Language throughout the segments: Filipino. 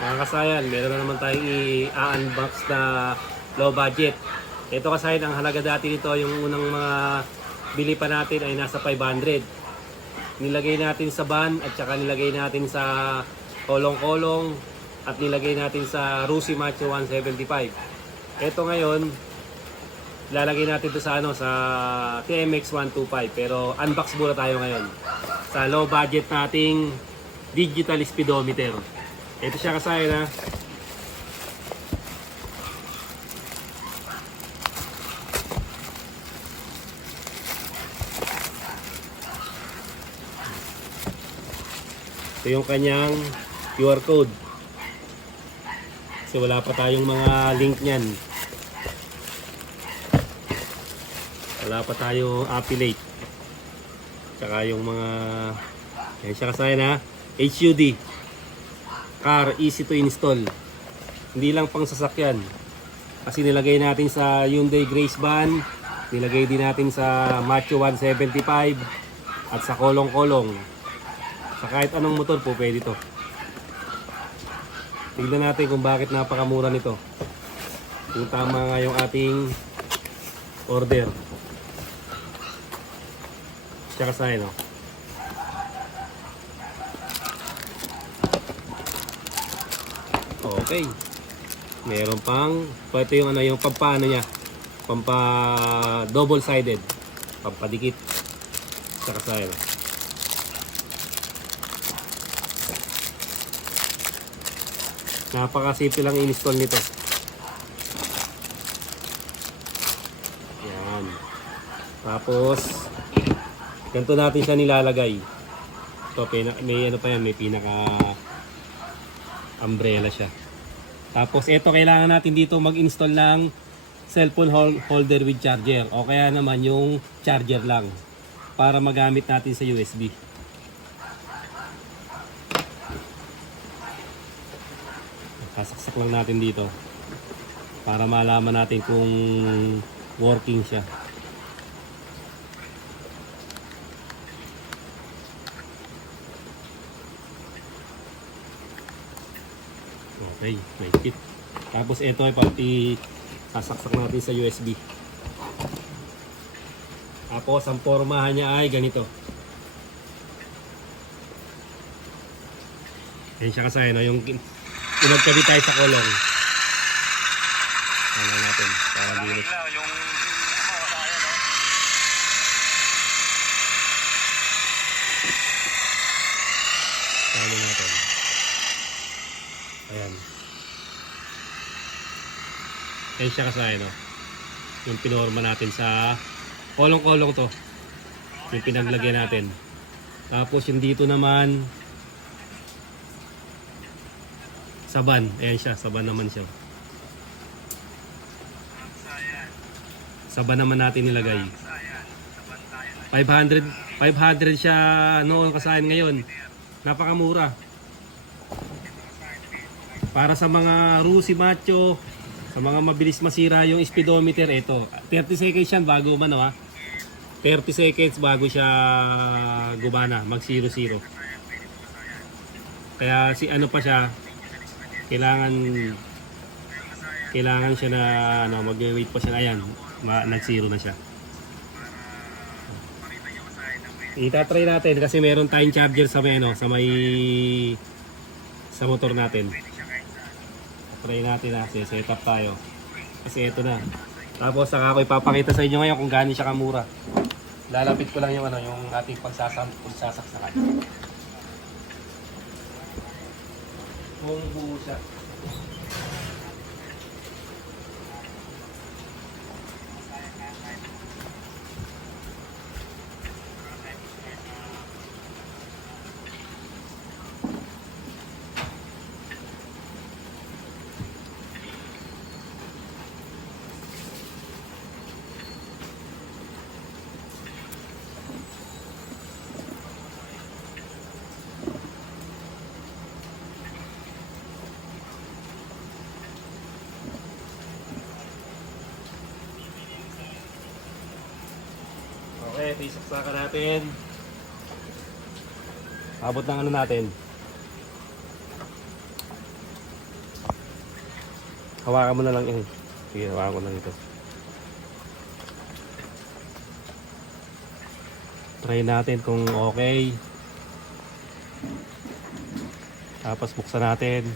Mga kasayan, meron na naman tayong i-unbox na low budget. Ito kasayan, ang halaga dati nito, yung unang mga bili pa natin ay nasa 500. Nilagay natin sa van at saka nilagay natin sa kolong-kolong at nilagay natin sa Rusi Macho 175. Ito ngayon, lalagay natin ito sa sa TMX 125, pero unbox muna tayo ngayon sa low budget nating digital speedometer. Ito siya kasayan ha. Ito yung kanyang QR code. Kasi wala pa tayong mga link niyan. Wala pa tayong affiliate. Tsaka yung mga... Yan siya kasayan ha. HUD. Car, easy to install. Hindi lang pang sasakyan. Kasi nilagay natin sa Hyundai Grace Van, nilagay din natin sa Macho 175 at sa kolong-kolong. Sa kahit anong motor po pwede to. Tignan natin kung bakit napakamura nito. Kung tama nga yung ating order. Tsaka sa no. Okay. Meron pang ito yung yung pampaano niya. Pampa double sided. Pampadikit. Tsaka sa no. Napakasimple lang i-install nito. Yan. Tapos ganito natin siya nilalagay. Ito, may ano pa yan, may pinaka umbrella siya. Tapos ito, kailangan natin dito mag-install ng cellphone holder with charger, o kaya naman yung charger lang para magamit natin sa USB. Sasaksak lang natin dito para malaman natin kung working siya. Okay, may kit. Tapos ito ay sasaksak natin sa USB. Tapos ang pormahan niya ay ganito. Yan siya kasi no, yung pinagkabit tayo sa kolong. Ano natin para dinis. Ano natin. Ayan. Ayan siya kasi no. Yung pinorma natin sa kolong-kolong to. Yung pinaglagyan natin. Tapos yung dito naman sa van. Ayan siya, sa van naman siya. Sa van naman natin nilagay. 500 siya noon kasayan, ngayon. Napakamura. Para sa mga Rusi Macho, sa mga mabilis masira yung speedometer, ito. 30 seconds yan bago umano ha. 30 seconds bago siya gumana, mag 0-0. Kaya si ano pa siya, kailangan siya na ano, mag-wait pa siya. Ayan, nag-0 na siya. Itatry natin kasi meron tayong charger sa may ano, sa motor natin. Try natin na, set up tayo. Kasi ito na. Tapos saka ako ipapakita sa inyo ngayon kung gaano siya kamura. Lalapit ko lang yung ano, yung ating pagsasaksakan. Kung buo siya. Okay, ito isaksakan natin. Abot ng ano natin. Hawakan mo na lang yun. Sige, hawakan ko lang ito. Try natin kung okay. Tapos buksan natin.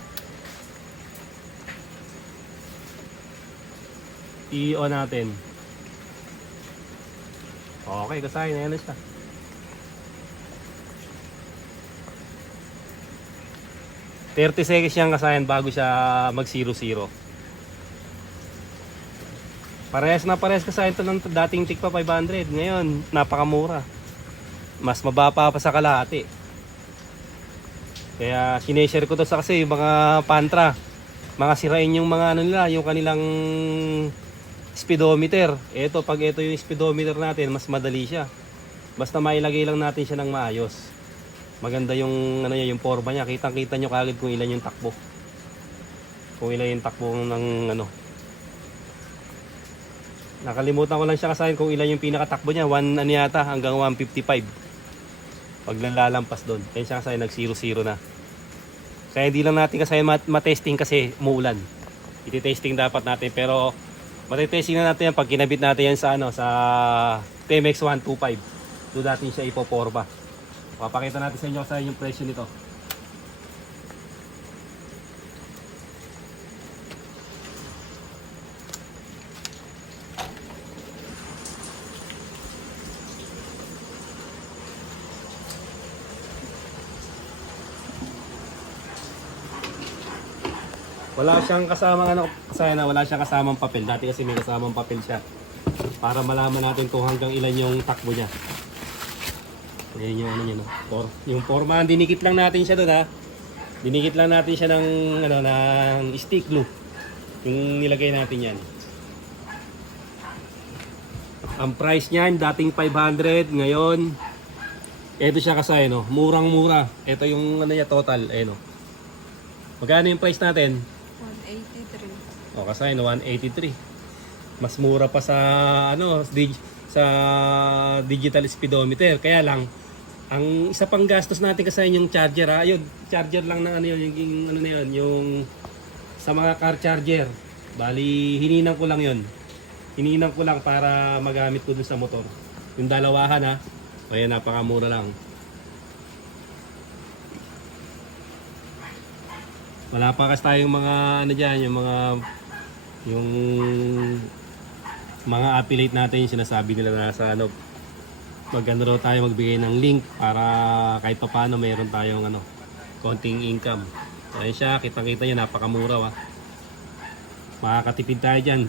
I-on natin. Okay, kasahin. Ayan na siya. $30 seconds siyang kasayan bago siya mag 0-0. Parehas na parehas kasayan ito ng dating Tikpa 500. Ngayon, napakamura. Mas mababa pa sa kalahati. Kaya sineshare ko to sa kasi yung mga pantra. Mga sirain yung mga ano nila, yung kanilang speedometer. Ito, pag ito yung speedometer natin, mas madali siya. Basta mailagay lang natin siya ng maayos. Maganda yung ano niya, yung forma niya. Kitang-kita nyo kagad kung ilan yung takbo. Kung ilan yung takbo ng ano. Nakalimutan ko lang siya kasahin kung ilan yung pinakatakbo niya. 1 ano yata hanggang 155. Pag lalampas doon. Kaya siya kasahin nag 0-0 na. Kaya hindi lang natin kasahin matesting kasi umuulan. Iti-testing dapat natin pero matitesting na natin yan pag kinabit natin yan sa ano sa TMX 125. Doon natin siya ipoporma. Papakita natin sa inyo sa yung presyo nito. Wala siyang kasamang ano, kasi na wala siyang kasamang papel. Dati kasi may kasamang papel siya. Para malaman natin kung hanggang ilan yung takbo niya. Ayan yung ano niya, no? Yung forma, dinikit lang natin siya doon, ha. Dinikit lang natin siya ng ano ng stick glue. Yung nilagay natin yan. Ang price niyan dating 500, ngayon ito siya kasi no, murang-mura. Ito yung ano niya total, no. Magkano yung price natin? 183. O kasi no, 183. Mas mura pa sa ano sa digital speedometer. Kaya lang ang isa pang gastos natin kasi yung charger, ha. Ayun, charger lang ng ano yun, yung ano na yun, yung sa mga car charger. Bali, hininang ko lang yun. Hininang ko lang para magamit ko dun sa motor. Yung dalawahan, ha. Kaya napakamura lang. Wala pa kasi tayong mga ano dyan, yung mga affiliate natin, yung sinasabi nila na sa ano, maganda raw tayo magbigay ng link para kahit pa paano mayroon tayong ano, konting income. Ayan siya, kitang-kita niya, napakamura, ha. Makakatipid tayo dyan.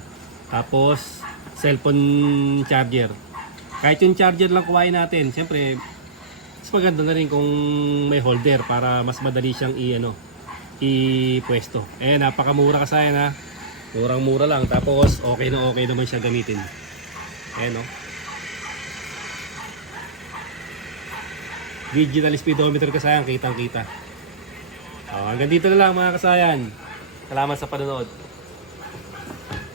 Tapos cellphone charger. Kahit yung charger lang kuhain natin, siyempre mas maganda na rin kung may holder para mas madali siyang i-pwesto. Napakamura kasi yan, ha. Murang-mura lang. Tapos okay na okay naman siya gamitin. Ayan, no. Digital speedometer kasayan, kitang-kita. Hanggang dito na lang mga kasayan. Salamat sa panonood.